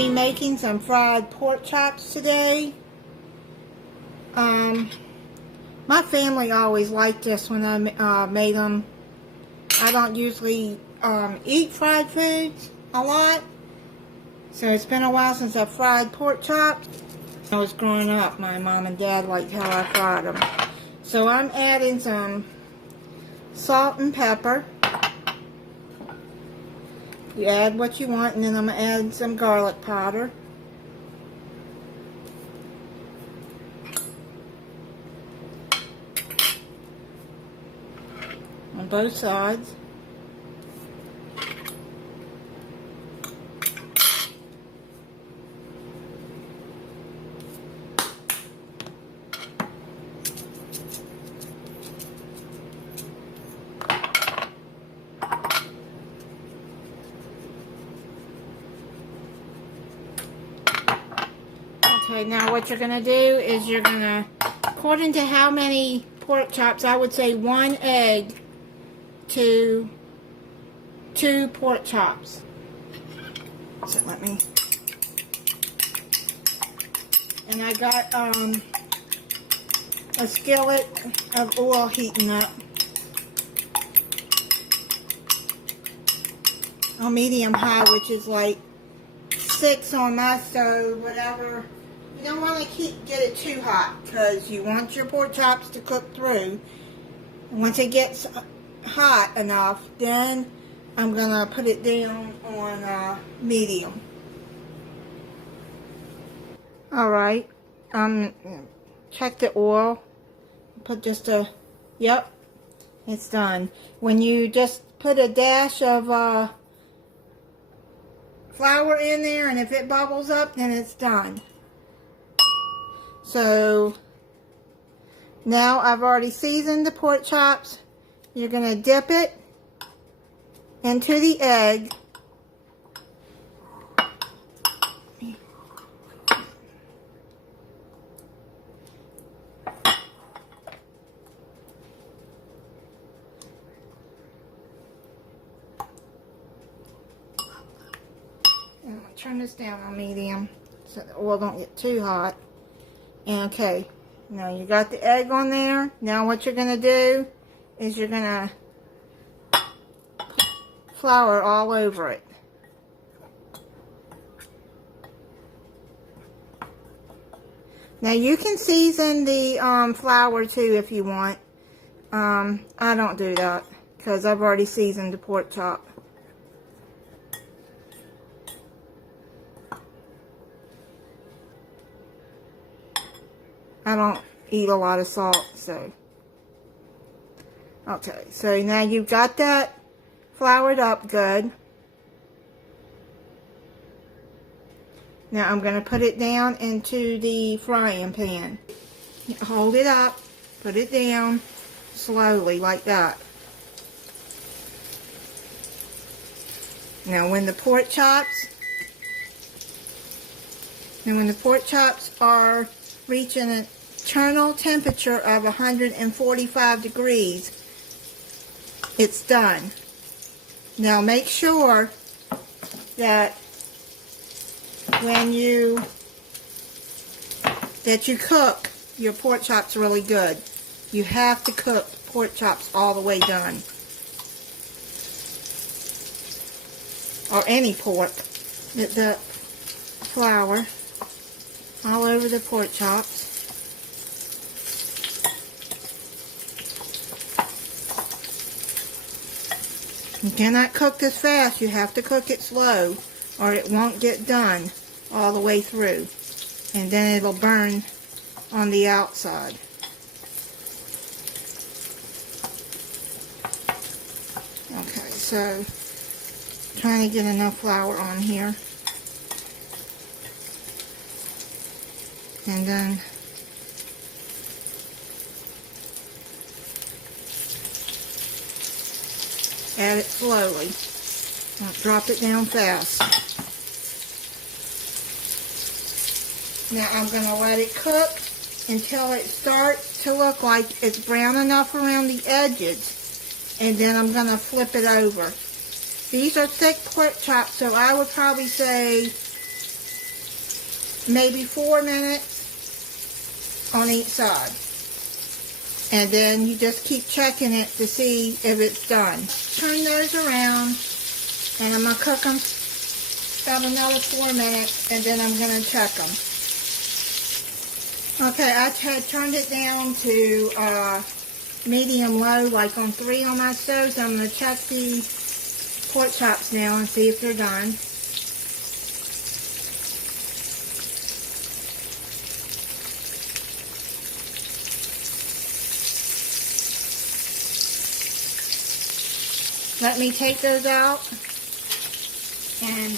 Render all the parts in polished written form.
be making some fried pork chops today. My family always liked this when I made them. I don't usually eat fried foods a lot, so it's been a while since I fried pork chops. When I was growing up, my mom and dad liked how I fried them. So I'm adding some salt and pepper. You add what you want, and then I'm going to add some garlic powder. On both sides. Okay, now what you're going to do is you're going to, according to how many pork chops, I would say 1 egg to 2 pork chops. So let me, and I got a skillet of oil heating up on medium high, which is like 6 on my stove, whatever. You don't want to get it too hot, because you want your pork chops to cook through. Once it gets hot enough, then I'm going to put it down on medium. Alright, check the oil. Put just a, yep, it's done. When you just put a dash of flour in there, and if it bubbles up, then it's done. So now I've already seasoned the pork chops. You're going to dip it into the egg. I'm going to turn this down on medium so the oil don't get too hot. And okay, now you got the egg on there. Now what you're going to do is you're going to put flour all over it. Now you can season the flour too if you want. I don't do that because I've already seasoned the pork chop. I don't eat a lot of salt, so. Okay, so now you've got that floured up good. Now I'm going to put it down into the frying pan. Hold it up, put it down slowly like that. Now when the pork chops are reaching an internal temperature of 145 degrees, it's done. Now make sure that when you cook your pork chops really good. You have to cook pork chops all the way done. Or any pork. The flour all over the pork chops. You cannot cook this fast. You have to cook it slow or it won't get done all the way through. And then it'll burn on the outside. Okay, so trying to get enough flour on here. And then add it slowly. Don't drop it down fast. Now I'm going to let it cook until it starts to look like it's brown enough around the edges. And then I'm going to flip it over. These are thick pork chops, so I would probably say maybe 4 minutes on each side. And then you just keep checking it to see if it's done. Turn those around, and I'm going to cook them about another 4 minutes, and then I'm going to check them. Okay, I had turned it down to medium low, like on 3 on my stove, so I'm going to check the pork chops now and see if they're done. Let me take those out and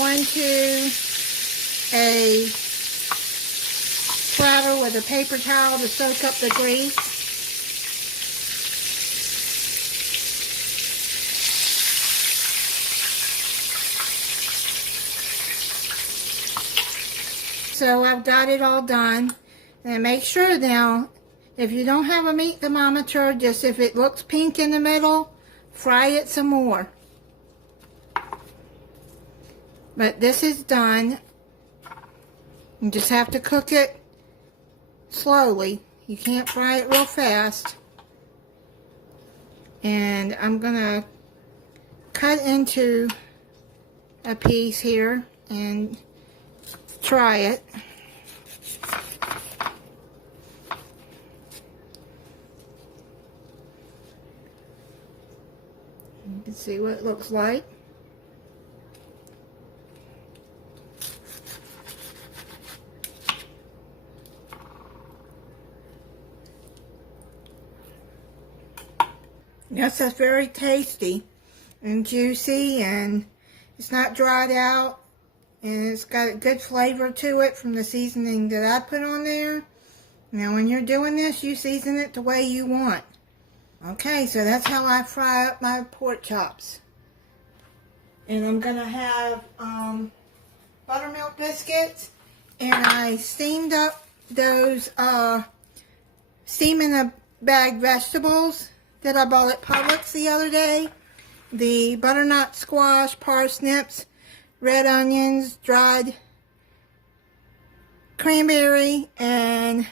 onto a platter with a paper towel to soak up the grease. So I've got it all done. And make sure now, if you don't have a meat thermometer, just if it looks pink in the middle, fry it some more. But this is done. You just have to cook it slowly. You can't fry it real fast. And I'm gonna cut into a piece here and try it. You can see what it looks like. Yes, that's very tasty and juicy, and it's not dried out, and it's got a good flavor to it from the seasoning that I put on there. Now when you're doing this, you season it the way you want. Okay, so that's how I fry up my pork chops. And I'm going to have buttermilk biscuits, and I steamed up those steam in a bag vegetables that I bought at Publix the other day. The butternut squash, parsnips, red onions, dried cranberry, and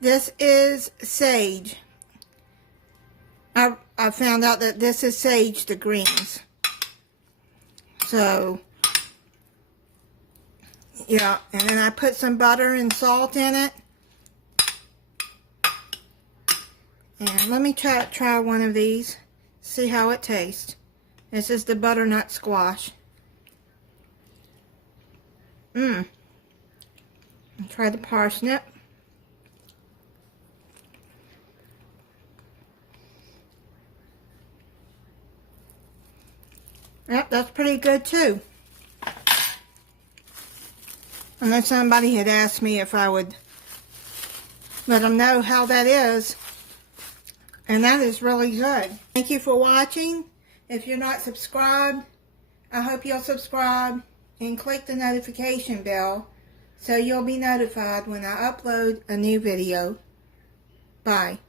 this is sage. I found out that this is sage, the greens. So, yeah, and then I put some butter and salt in it. And let me try one of these, see how it tastes. This is the butternut squash. Try the parsnip. Yep, that's pretty good too. Unless somebody had asked me if I would let them know how that is. And that is really good. Thank you for watching. If you're not subscribed, I hope you'll subscribe and click the notification bell so you'll be notified when I upload a new video. Bye.